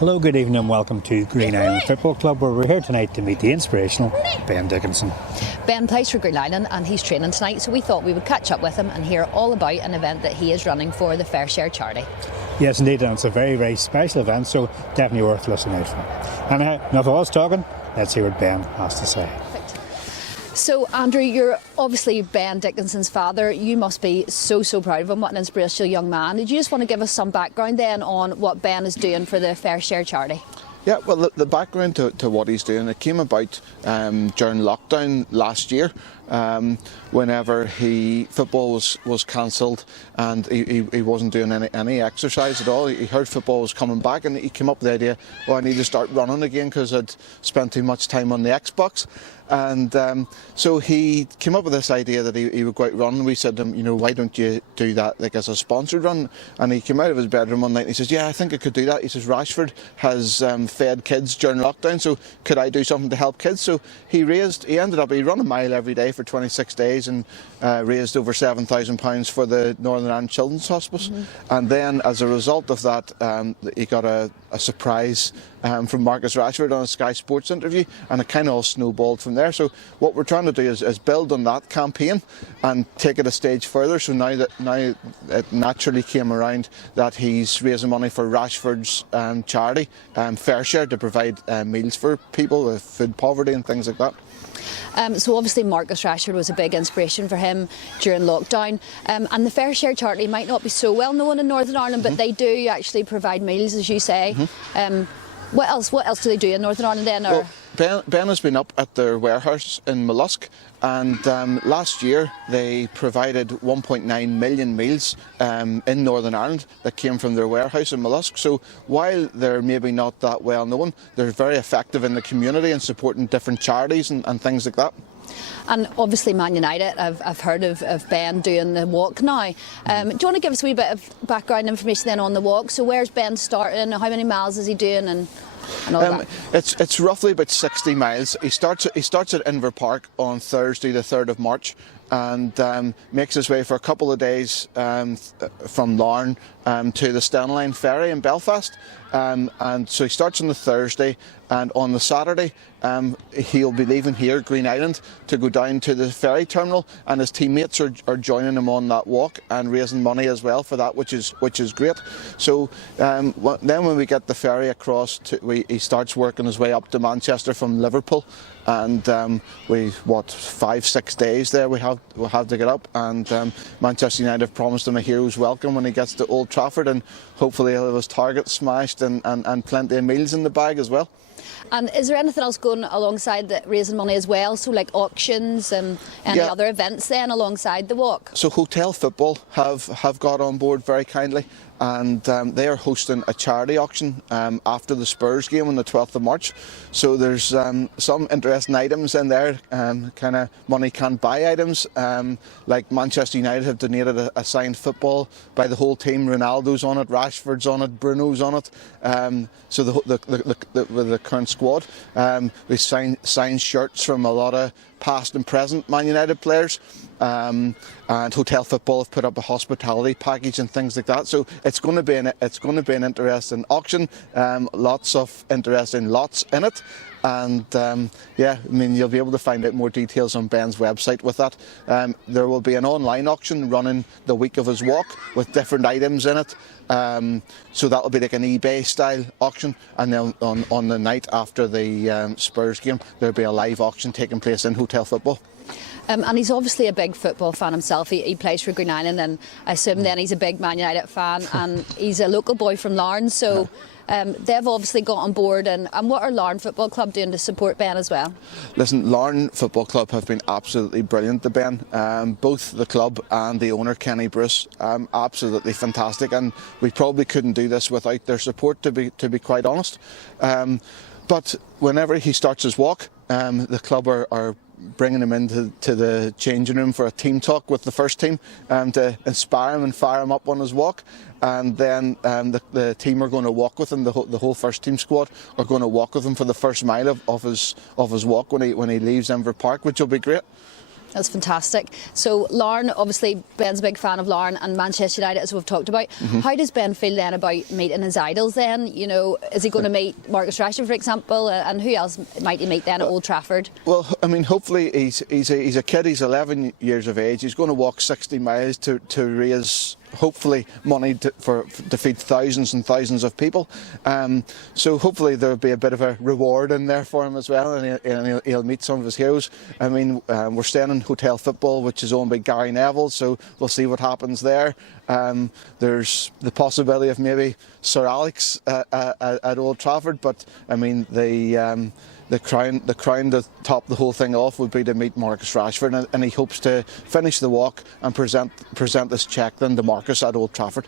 Hello, good evening and welcome to Greenisland Football Club, where we're here tonight to meet the inspirational Ben Dickinson. Ben plays for Greenisland and he's training tonight, so we thought we would catch up with him and hear all about an event that he is running for the Fair Share charity. Yes indeed, and it's a very, very special event, so definitely worth listening out for. Anyhow, enough of us talking, let's see what Ben has to say. So Andrew, you're obviously Ben Dickinson's father. You must be so proud of him. What an inspirational young man. Did you just want to give us some background then on what Ben is doing for the Fair Share charity? Yeah, well, the background to what he's doing, it came about during lockdown last year, whenever football was cancelled and he wasn't doing any exercise at all. He heard football was coming back and he came up with the idea, well, I need to start running again because I'd spent too much time on the Xbox. And so he came up with this idea that he would go out running. We said to him, why don't you do that like as a sponsored run? And he came out of his bedroom one night and he says, yeah, I think I could do that. He says, Rashford has fed kids during lockdown, so could I do something to help kids? So he ran a mile every day for 26 days and raised over £7,000 for the Northern Ireland Children's Hospice. Mm-hmm. And then as a result of that, he got a surprise from Marcus Rashford on a Sky Sports interview, and it kind of all snowballed from there. So what we're trying to do is build on that campaign and take it a stage further. So now it naturally came around that he's raising money for Rashford's charity, Fair Share, to provide meals for people with food poverty and things like that. So obviously Marcus Rashford was a big inspiration for him during lockdown, and the Fair Share charity might not be so well known in Northern Ireland, but they do actually provide meals, as you say. What else do they do in Northern Ireland then? Or? Well, Ben has been up at their warehouse in Mollusk, and last year they provided 1.9 million meals in Northern Ireland that came from their warehouse in Mollusk. So while they're maybe not that well known, they're very effective in the community and supporting different charities and things like that. And obviously Man United, I've heard of Ben doing the walk now. Do you want to give us a wee bit of background information then on the walk? So where's Ben starting? How many miles is he doing? And all that? It's roughly about 60 miles. He starts at Inver Park on Thursday the 3rd of March and makes his way for a couple of days from Larne to the Line ferry in Belfast. And so he starts on the Thursday, and on the Saturday he'll be leaving here, Greenisland, to go down to the ferry terminal, and his teammates are joining him on that walk and raising money as well for that, which is great. So then when we get the ferry across, he starts working his way up to Manchester from Liverpool, and 5-6 days there we have to get up, and Manchester United have promised him a hero's welcome when he gets to Old Trafford, and hopefully he'll have his target smashed and plenty of meals in the bag as well. And is there anything else going alongside that, raising money as well? So like auctions and any other events then alongside the walk? So Hotel Football have got on board very kindly, and they are hosting a charity auction after the Spurs game on the 12th of March. So there's some interesting items in there, kind of money can't buy items, like Manchester United have donated a signed football by the whole team. Ronaldo's on it, Rashford's on it, Bruno's on it. So the current squad, we signed shirts from a lot of past and present Man United players, and Hotel Football have put up a hospitality package and things like that. So it's going to be an interesting auction, lots of interesting lots in it, and you'll be able to find out more details on Ben's website with that. There will be an online auction running the week of his walk with different items in it. So that'll be like an eBay style auction, and then on the night after the Spurs game there'll be a live auction taking place in Hotel Football. And he's obviously a big football fan himself. He plays for Greenisland, and I assume then he's a big Man United fan, and he's a local boy from Larne, so they've obviously got on board. And what are Larne Football Club doing to support Ben as well? Listen, Larne Football Club have been absolutely brilliant to Ben. Both the club and the owner, Kenny Bruce, absolutely fantastic, and we probably couldn't do this without their support, to be quite honest. But whenever he starts his walk, the club are bringing him into the changing room for a team talk with the first team, to inspire him and fire him up on his walk. And then the team are going to walk with him. The whole first team squad are going to walk with him for the first mile of his walk when he leaves Inver Park, which will be great. That's fantastic. So Larne, obviously Ben's a big fan of Larne and Manchester United, as we've talked about. How does Ben feel then about meeting his idols then? You know, is he going to meet Marcus Rashford, for example, and who else might he meet then at Old Trafford? Well, I mean, hopefully he's a kid, he's 11 years of age, he's going to walk 60 miles to raise hopefully money to feed thousands and thousands of people. So hopefully there'll be a bit of a reward in there for him as well, and he'll meet some of his heroes. I mean, we're staying in Hotel Football, which is owned by Gary Neville, so we'll see what happens there. There's the possibility of maybe Sir Alex at Old Trafford, but I mean the crown to top the whole thing off would be to meet Marcus Rashford, and he hopes to finish the walk and present this cheque then to Marcus at Old Trafford.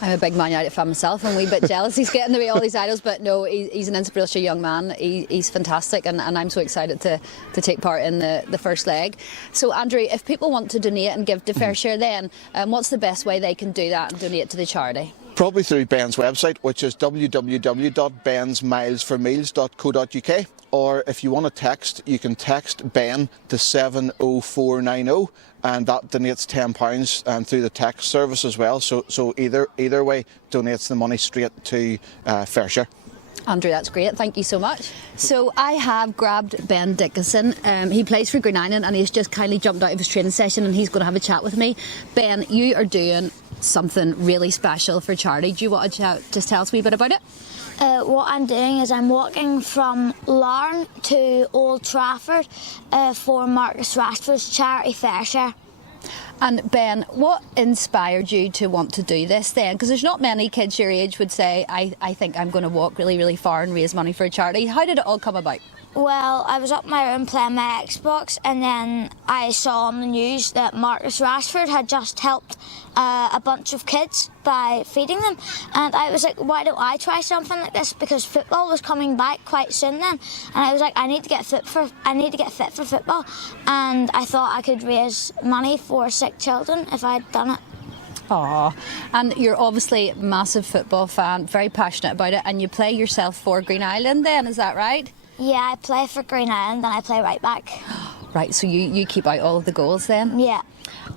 I'm a big Man United fan myself. I'm a wee bit jealous he's getting to meet all these idols, but no, he's an inspirational young man. He's fantastic, and I'm so excited to take part in the first leg. So Andrew, if people want to donate and give to Fair Share then, what's the best way they can do that and donate to the charity? Probably through Ben's website, which is www.bensmilesformeals.co.uk, or if you want to text, you can text Ben to 70490, and that donates £10 through the text service as well. So either way donates the money straight to Fair Share. Andrew, that's great. Thank you so much. So I have grabbed Ben Dickinson. He plays for Greenisland and he's just kindly jumped out of his training session and he's going to have a chat with me. Ben, you are doing something really special for charity. Do you want to just tell us a wee bit about it? What I'm doing is I'm walking from Larne to Old Trafford for Marcus Rashford's charity Fair Share. And Ben, what inspired you to want to do this then? Because there's not many kids your age would say, I think I'm going to walk really, really far and raise money for a charity. How did it all come about? Well, I was up in my room playing my Xbox, and then I saw on the news that Marcus Rashford had just helped a bunch of kids by feeding them, and I was like, why don't I try something like this? Because football was coming back quite soon then, and I was like, I need to get fit for football, and I thought I could raise money for sick children if I'd done it. Aww. And you're obviously a massive football fan, very passionate about it, and you play yourself for Greenisland then, is that right? Yeah, I play for Greenisland and I play right back. Right, so you keep out all of the goals then? Yeah.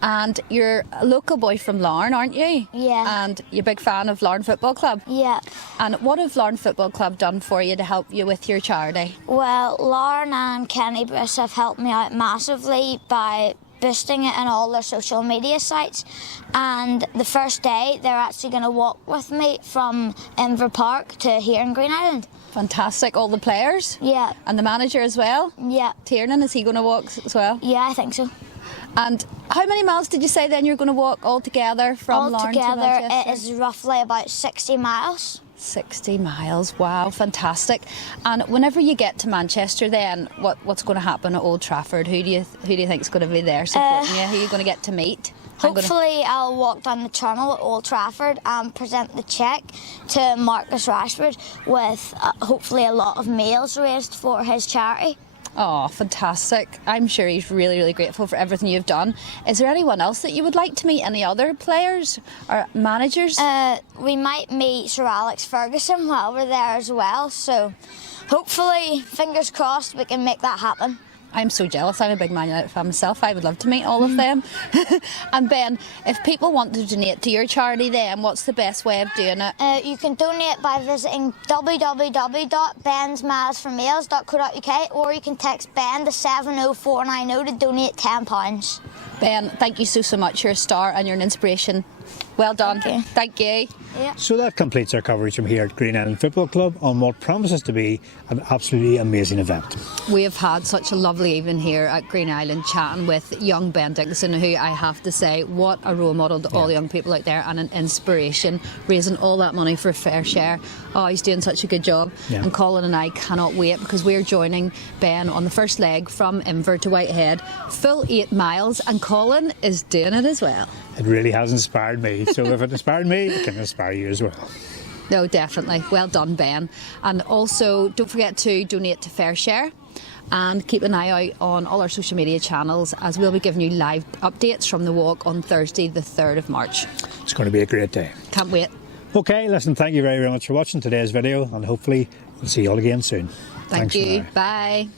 And you're a local boy from Larne, aren't you? Yeah. And you're a big fan of Larne Football Club? Yeah. And what have Larne Football Club done for you to help you with your charity? Well, Larne and Kenny Bruce have helped me out massively by boosting it on all their social media sites, and the first day they're actually going to walk with me from Inver Park to here in Greenisland. Fantastic. All the players? Yeah. And the manager as well? Yeah. Tiernan, is he going to walk as well? Yeah, I think so. And how many miles did you say then you're going to walk all together from Larne to Manchester? Altogether it is roughly about 60 miles. 60 miles, wow, fantastic. And whenever you get to Manchester then, what's going to happen at Old Trafford? Who do you think is going to be there supporting you? Who are you going to get to meet? Hopefully I'll walk down the tunnel at Old Trafford and present the cheque to Marcus Rashford with hopefully a lot of meals raised for his charity. Oh, fantastic. I'm sure he's really, really grateful for everything you've done. Is there anyone else that you would like to meet? Any other players or managers? We might meet Sir Alex Ferguson while we're there as well. So hopefully, fingers crossed, we can make that happen. I'm so jealous. I'm a big Man United fan myself. I would love to meet all of them. And Ben, if people want to donate to your charity then, what's the best way of doing it? You can donate by visiting www.bensmilesformeals.co.uk, or you can text Ben to 70490 to donate £10. Ben, thank you so much. You're a star and you're an inspiration. Well done. Thank you. Yeah. So that completes our coverage from here at Greenisland Football Club on what promises to be an absolutely amazing event. We have had such a lovely evening here at Greenisland chatting with young Ben Dickinson, who I have to say, what a role model to all the young people out there and an inspiration, raising all that money for Fair Share. Oh, he's doing such a good job. Yeah. And Colin and I cannot wait because we're joining Ben on the first leg from Inver to Whitehead, full 8 miles, and Colin is doing it as well. It really has inspired me. So if it inspired me, it can inspire you as well. No, definitely. Well done, Ben. And also, don't forget to donate to Fair Share and keep an eye out on all our social media channels, as we'll be giving you live updates from the walk on Thursday, the 3rd of March. It's going to be a great day. Can't wait. Okay, listen, thank you very, very much for watching today's video, and hopefully we'll see you all again soon. Thank you. Bye.